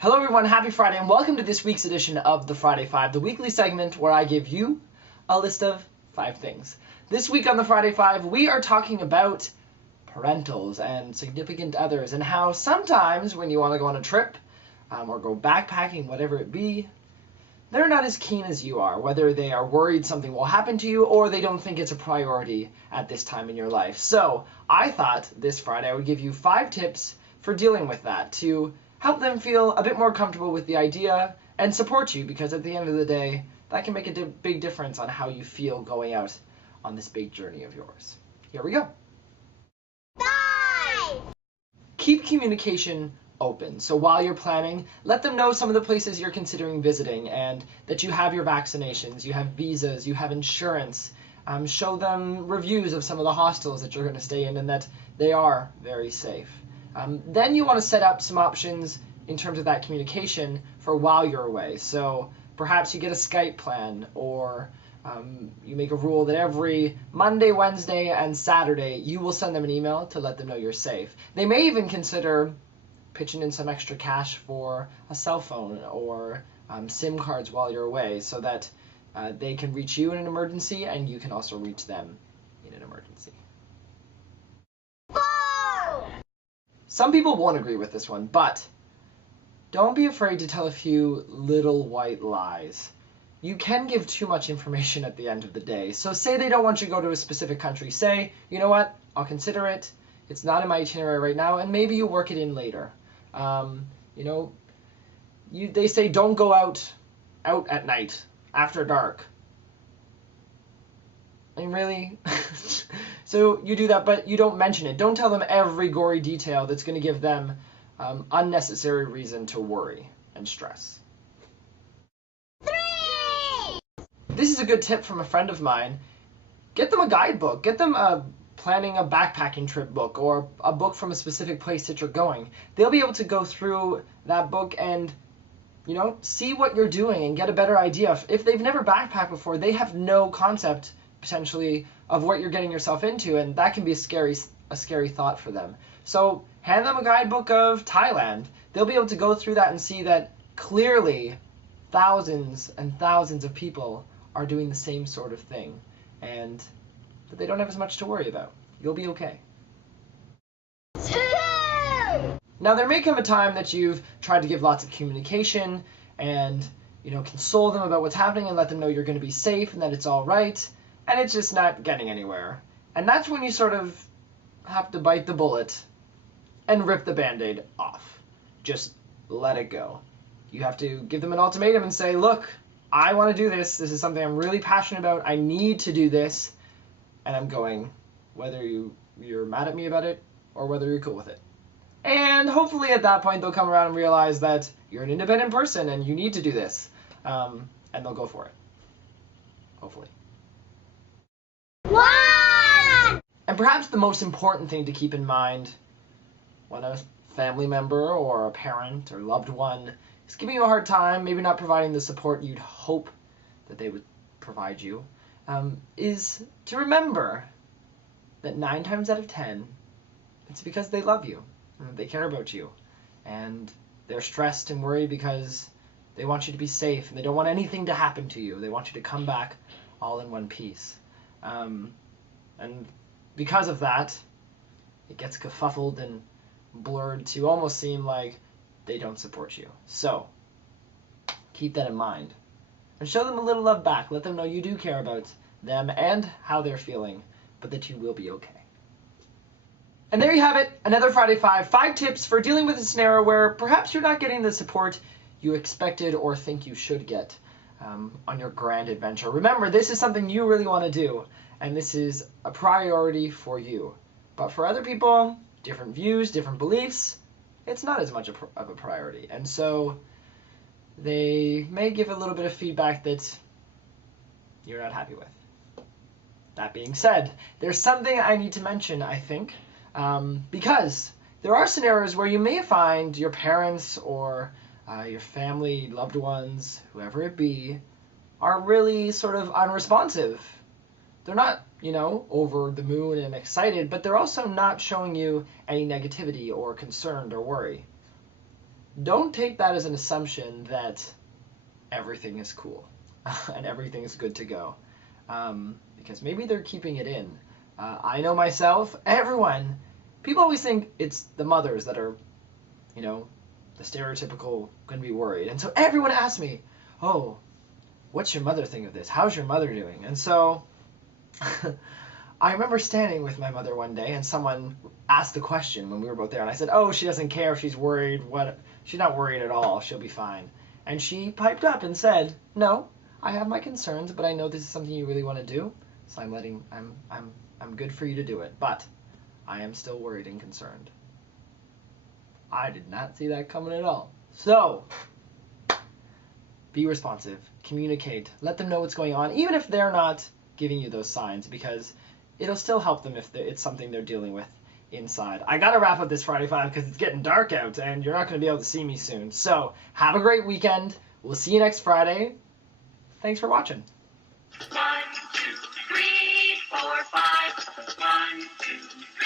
Hello everyone, happy Friday and welcome to this week's edition of the Friday 5, the weekly segment where I give you a list of 5 things. This week on the Friday 5, we are talking about parentals and significant others and how sometimes when you want to go on a trip or go backpacking, whatever it be, they're not as keen as you are, whether they are worried something will happen to you or they don't think it's a priority at this time in your life. So I thought this Friday I would give you 5 tips for dealing with that to help them feel a bit more comfortable with the idea and support you, because at the end of the day, that can make a big difference on how you feel going out on this big journey of yours. Here we go. 5! Keep communication open. So while you're planning, let them know some of the places you're considering visiting and that you have your vaccinations, you have visas, you have insurance. Show them reviews of some of the hostels that you're going to stay in and that they are very safe. Then you want to set up some options in terms of that communication for while you're away. So perhaps you get a Skype plan, or you make a rule that every Monday, Wednesday, and Saturday you will send them an email to let them know you're safe. They may even consider pitching in some extra cash for a cell phone or SIM cards while you're away so that they can reach you in an emergency and you can also reach them in an emergency. 4! Some people won't agree with this one, but don't be afraid to tell a few little white lies. You can give too much information at the end of the day. So say they don't want you to go to a specific country. Say, you know what, I'll consider it. It's not in my itinerary right now, and maybe you work it in later. They say don't go out at night after dark. I mean, really? So you do that, but you don't mention it. Don't tell them every gory detail that's going to give them unnecessary reason to worry and stress. 3! This is a good tip from a friend of mine. Get them a guidebook. Get them a planning a backpacking trip book or a book from a specific place that you're going. They'll be able to go through that book and see what you're doing and get a better idea. If they've never backpacked before, they have no concept potentially of what you're getting yourself into, and that can be a scary thought for them. So hand them a guidebook of Thailand. They'll be able to go through that and see that clearly thousands and thousands of people are doing the same sort of thing, and that they don't have as much to worry about. You'll be okay. 2! Now, there may come a time that you've tried to give lots of communication and console them about what's happening and let them know you're going to be safe and that it's all right, and it's just not getting anywhere. And that's when you sort of have to bite the bullet and rip the Band-Aid off. Just let it go. You have to give them an ultimatum and say, look, I want to do this. This is something I'm really passionate about. I need to do this, and I'm going, whether you're mad at me about it or whether you're cool with it. And hopefully at that point they'll come around and realize that you're an independent person and you need to do this, and they'll go for it. Hopefully. 1! And perhaps the most important thing to keep in mind when a family member or a parent or loved one is giving you a hard time, maybe not providing the support you'd hope that they would provide you, is to remember that 9 times out of 10, it's because they love you, and they care about you, and they're stressed and worried because they want you to be safe, and they don't want anything to happen to you. They want you to come back all in one piece. And because of that, it gets kerfuffled and blurred to almost seem like they don't support you. So keep that in mind and show them a little love back. Let them know you do care about them and how they're feeling, but that you will be okay. And there you have it, another Friday 5 tips for dealing with a scenario where perhaps you're not getting the support you expected or think you should get on your grand adventure. Remember, this is something you really want to do, and this is a priority for you. But for other people, different views, different beliefs, it's not as much of a priority. And so they may give a little bit of feedback that you're not happy with. That being said, there's something I need to mention, I think, because there are scenarios where you may find your parents or your family, loved ones, whoever it be, are really sort of unresponsive. They're not, over the moon and excited, but they're also not showing you any negativity or concern or worry. don't take that as an assumption that everything is cool and everything is good to go. Because maybe they're keeping it in. I know myself, everyone, people always think it's the mothers that are, you know, the stereotypical going to be worried. And so everyone asks me, oh, what's your mother think of this? How's your mother doing? And so I remember standing with my mother one day and someone asked the question when we were both there. And I said, oh, she doesn't care if she's worried. What? She's not worried at all. She'll be fine. And she piped up and said, no, I have my concerns, but I know this is something you really want to do. So I'm good for you to do it. But I am still worried and concerned. I did not see that coming at all. So, be responsive, communicate, let them know what's going on, even if they're not giving you those signs, because it'll still help them if it's something they're dealing with inside. I gotta wrap up this Friday 5 because it's getting dark out and you're not gonna be able to see me soon. So, have a great weekend. We'll see you next Friday. Thanks for watching. 1, 2, 3, 4, 5. 1, 2, 3.